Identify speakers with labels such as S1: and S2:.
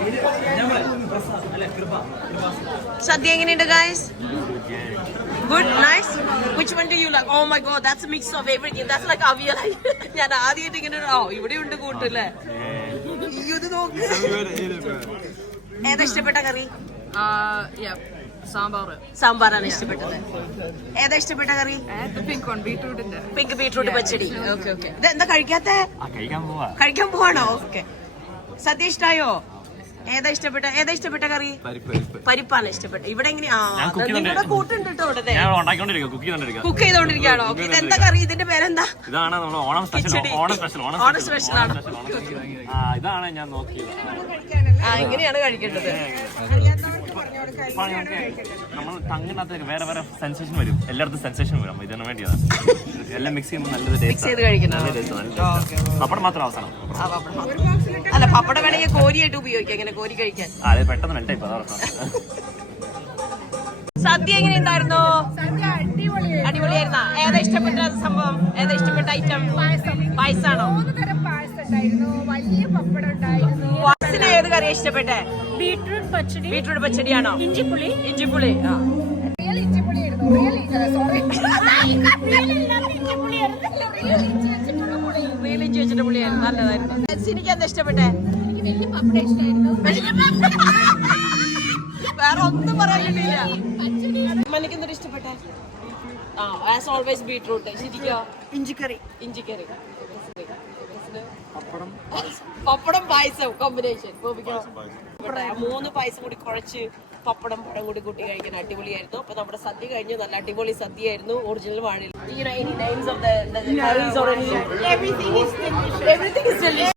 S1: Sadhya എങ്ങനെയുണ്ട് guys? Good, nice. Which one do you like? Oh my god, that's a mix of everything. That's like avial. ഞാൻ ആദ്യമായിട്ട് ഇങ്ങനെ ഇവിടെ ഉണ്ട് കൂട്ടല്ലേ. ഇത് നോക്ക്. ഏതാ ഇഷ്ടപ്പെട്ട കറി? സാമ്പാറാണ് ഇഷ്ടപ്പെട്ടത്. ഏതാ ഇഷ്ടപ്പെട്ട കറി? പിങ്ക് ബീട്രൂട്ട് പച്ചടി. Okay okay. ഇത് എന്താ കഴിക്കാത്ത? കഴിക്കാൻ പോവാണോ? ഓക്കെ. സദ്യ ഇഷ്ടായോ? ഏതാ ഇഷ്ടപ്പെട്ട കറി? പരിപ്പാണ് ഇഷ്ടപ്പെട്ടത്. ഇവിടെ എങ്ങനെയാ നിങ്ങളുടെ കൂട്ടുണ്ട് കേട്ടോ ഇവിടെ കുക്ക് ചെയ്തോണ്ടിരിക്കുകയാണോ? ഇത് എന്താ കറി? ഇതിന്റെ പേരെന്താ? ഓണം സ്പെഷ്യൽ ആണ്.
S2: ഇതാണ് ഞാൻ നോക്കിയത്.
S1: ഇങ്ങനെയാണ് കഴിക്കേണ്ടത്.
S2: നമ്മൾ തങ്ങിനകത്ത് വേറെ വേറെ സെൻസേഷൻ വരും. എല്ലായിടത്തും സെൻസേഷൻ വരും. ഇതിനു വേണ്ടിയാണ് എല്ലാം മിക്സ് ചെയ്യുമ്പോൾ നല്ലത്
S1: മിക്സ് ചെയ്ത് കഴിക്കുന്നത്.
S2: പപ്പടം മാത്രം അവസാനം.
S1: അല്ല പപ്പടം വേണമെങ്കിൽ കോരിയായിട്ട് ഉപയോഗിക്കാം. ഇങ്ങനെ കോരി കഴിക്കാൻ.
S2: അതെ പെട്ടെന്ന് മെൽറ്റായി.
S1: സദ്യ എങ്ങനെയുണ്ടായിരുന്നു? അടിപൊളിയായിരുന്ന. ഏതാ ഇഷ്ടപ്പെട്ട സംഭവം? ഏതാ ഇഷ്ടപ്പെട്ട ഐറ്റം? പായസാണോ? പായസത്തിന് ഏത് കറിയാ ഇഷ്ടപ്പെട്ടെ? ബീട്രൂട്ട് പച്ചടിയാണോ? ഇഞ്ചിപ്പുളി. റിയൽ ഇഞ്ചി വെച്ചിട്ട് പുളിയായിരുന്നു. നല്ലതായിരുന്നു. എനിക്ക് എന്താ ഇഷ്ടപ്പെട്ടെ? വേറെ ഒന്നും പറയാൻ കിട്ടിയില്ല. മനക്കെന്തൊരു ഇഷ്ടപ്പെട്ടെ? As always beetroot. ശരിക്കോ? ഇഞ്ചിക്കറി. പപ്പടം പായസം കോമ്പിനേഷൻ. 3 പായസം കൂടി കുഴച്ച് പപ്പടം പഴം കൂടി കൂട്ടി കഴിക്കാൻ അടിപൊളിയായിരുന്നു. അപ്പൊ നമ്മുടെ സദ്യ കഴിഞ്ഞു. നല്ല അടിപൊളി സദ്യയായിരുന്നു. ഒറിജിനൽ വാഴയിൽ. Everything is delicious.